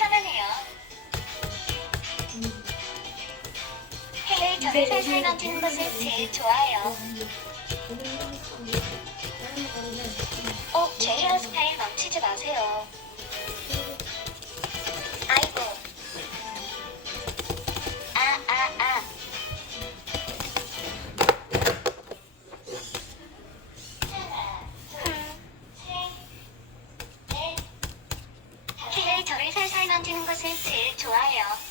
편안해요. 헤이, 저를 살살 만지는 것을 제일 좋아해요. 제 헤어스타일 망치지 마세요. 아이고. 아. 헤이, 저를 살살 만지는 것을 제일 좋아해요.